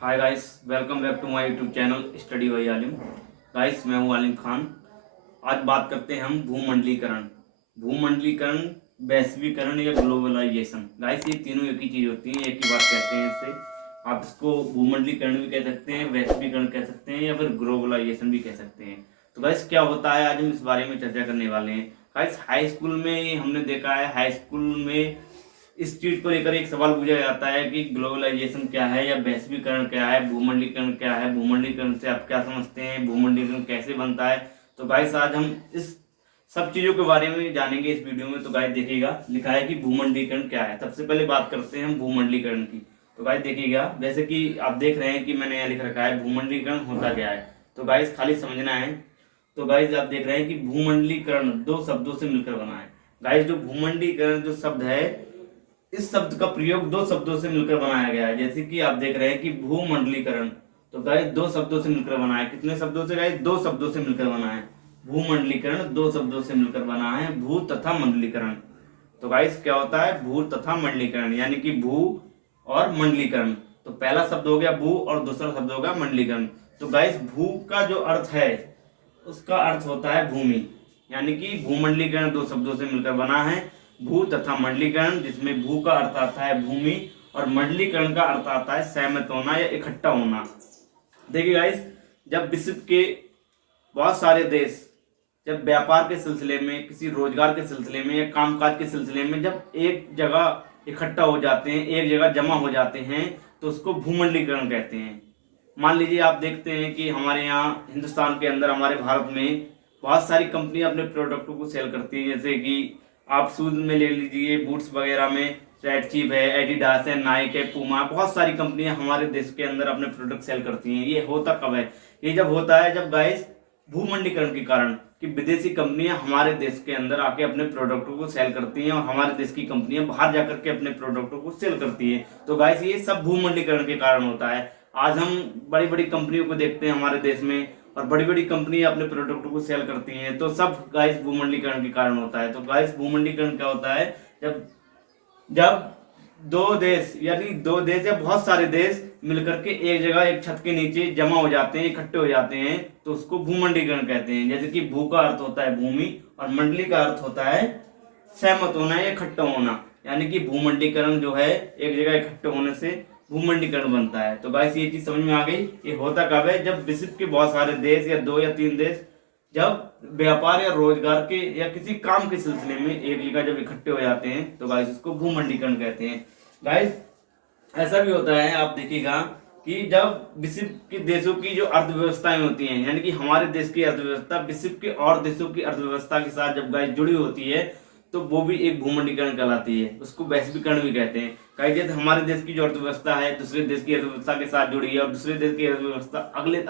Hi guys, welcome back to my YouTube channel study by Alim. Guys, मैं हूं आलिम खान। आज बात करते हैं हम भूमंडलीकरण। भूमंडलीकरण, वैश्वीकरण या ग्लोबलाइजेशन। गाइस, ये तीनों एक ही चीज होती है, एक ही बात कहते हैं इससे। आप इसको भूमंडलीकरण भी कह सकते हैं, वैश्वीकरण कह सकते हैं या फिर ग्लोबलाइजेशन भी कह सकते हैं। तो गाइस, क्या होता है, आज हम इस बारे में चर्चा करने वाले हैं। गाइस, हाई स्कूल में हमने देखा है, हाई स्कूल में इस चीज को लेकर एक सवाल पूछा जाता है कि ग्लोबलाइजेशन क्या है या वैश्वीकरण क्या है, भूमंडलीकरण क्या है, भूमंडलीकरण से आप क्या समझते हैं, भूमंडलीकरण कैसे बनता है। तो गाइस, आज हम इस सब चीजों के बारे में जानेंगे इस वीडियो में। तो गाइस देखिएगा, लिखा है कि भूमंडलीकरण क्या है। सबसे पहले बात करते हैं हम भूमंडलीकरण की। तो गाइस देखिएगा, जैसे कि आप देख रहे हैं कि मैंने यहाँ लिख रखा है भूमंडलीकरण होता क्या है। तो गाइस खाली समझना है। तो गाइस आप देख रहे हैं कि भूमंडलीकरण दो शब्दों से मिलकर बना है। गाइस, जो भूमंडलीकरण जो शब्द है, इस शब्द का प्रयोग दो शब्दों से मिलकर बनाया गया है। जैसे कि आप देख रहे हैं कि भूमंडलीकरण, तो गाइस दो शब्दों से मिलकर बना है। कितने शब्दों से गाइस? दो शब्दों से मिलकर बना है। भूमंडलीकरण दो शब्दों से मिलकर बना है, भू तथा मंडलीकरण। तो गाइस क्या होता है? भू तथा मंडलीकरण, यानी कि भू और मंडलीकरण। तो पहला शब्द हो गया भू और दूसरा शब्द होगा मंडलीकरण। तो गाइस, भू का जो अर्थ है उसका अर्थ होता है भूमि, यानी कि भूमंडलीकरण दो शब्दों से मिलकर बना है, भू तथा मंडलीकरण, जिसमें भू का अर्थ आता है भूमि और मंडलीकरण का अर्थ आता है सहमत होना या इकट्ठा होना। देखिए गाइस, जब विश्व के बहुत सारे देश जब व्यापार के सिलसिले में, किसी रोजगार के सिलसिले में या कामकाज के सिलसिले में जब एक जगह इकट्ठा हो जाते हैं, एक जगह जमा हो जाते हैं, तो उसको भूमंडलीकरण कहते हैं। मान लीजिए आप देखते हैं कि हमारे यहाँ हिंदुस्तान के अंदर, हमारे भारत में बहुत सारी कंपनियां अपने प्रोडक्टों को सेल करती हैं। जैसे कि आप शूज में ले लीजिए, बूट्स वगैरह में रेड चीफ है, एडिडास है, नाइक है, पूमा, बहुत सारी कंपनियां हमारे देश के अंदर अपने प्रोडक्ट सेल करती हैं। ये होता कब है? ये जब होता है जब गाइस भूमंडलीकरण के कारण, कि विदेशी कंपनियां हमारे देश के अंदर आके अपने प्रोडक्टों को सेल करती हैं और हमारे देश की कंपनियां बाहर जाकर के अपने प्रोडक्टों को सेल करती है। तो गाइस, ये सब भूमंडलीकरण के कारण होता है। आज हम बड़ी बड़ी कंपनियों को देखते हैं हमारे देश में, और बड़ी बड़ी कंपनी अपने प्रोडक्टों को सेल करती हैं। तो सब गाइस भूमंडलीकरण के कारण होता है। तो गाइस, भूमंडलीकरण क्या होता है? जब जब दो देश, यानी दो देश या बहुत सारे देश मिलकर के एक जगह, एक छत के नीचे जमा हो जाते हैं, इकट्ठे हो जाते हैं, तो उसको भूमंडलीकरण कहते हैं। जैसे कि भू का अर्थ होता है भूमि और मंडली का अर्थ होता है सहमत होना या इकट्ठा होना, यानी कि भूमंडलीकरण जो है एक जगह इकट्ठे होने से भूमंडलीकरण बनता है। तो गाइस, ये चीज समझ में आ गई। ये होता कब है? जब विश्व के बहुत सारे देश या दो या तीन देश जब व्यापार या रोजगार के या किसी काम के सिलसिले में एक जगह जब इकट्ठे हो जाते हैं, तो गाइस इसको भूमंडलीकरण कहते हैं। गाइस, ऐसा भी होता है, आप देखिएगा कि जब विश्व के देशों की जो अर्थव्यवस्थाएं होती हैं, यानी कि हमारे देश की अर्थव्यवस्था विश्व के और देशों की अर्थव्यवस्था के साथ जब गाइस जुड़ी होती है, तो वो भी एक भूमंडलीकरण कहलाती है। उसको वैश्वीकरण भी कहते हैं। कई जैसे हमारे देश की जो अर्थव्यवस्था है दूसरे देश की अर्थव्यवस्था के साथ जुड़ी है, और दूसरे देश की अर्थव्यवस्था अगले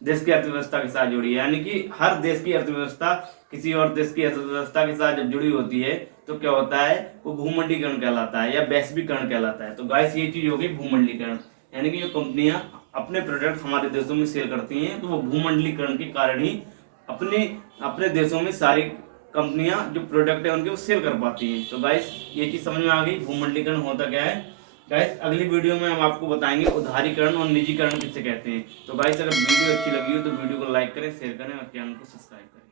देश की अर्थव्यवस्था के साथ जुड़ी है, यानी कि हर देश की अर्थव्यवस्था किसी और देश की अर्थव्यवस्था के साथ जब जुड़ी होती है, तो क्या होता है? वो भूमंडलीकरण कहलाता है या वैश्वीकरण कहलाता है। तो गाइस, ये चीज होगी भूमंडलीकरण, यानी कि जो कंपनियां अपने प्रोडक्ट हमारे देशों में सेल करती हैं, तो वो भूमंडलीकरण के कारण ही अपने अपने देशों में सारी कंपनियां जो प्रोडक्ट है उनके वो सेल कर पाती हैं। तो गाइस, ये चीज समझ में आ गई भूमंडलीकरण होता क्या है। गाइस, अगली वीडियो में हम आपको बताएंगे उदारीकरण और निजीकरण किसे कहते हैं। तो गाइस, अगर वीडियो अच्छी लगी हो तो वीडियो को लाइक करें, शेयर करें और चैनल को सब्सक्राइब करें।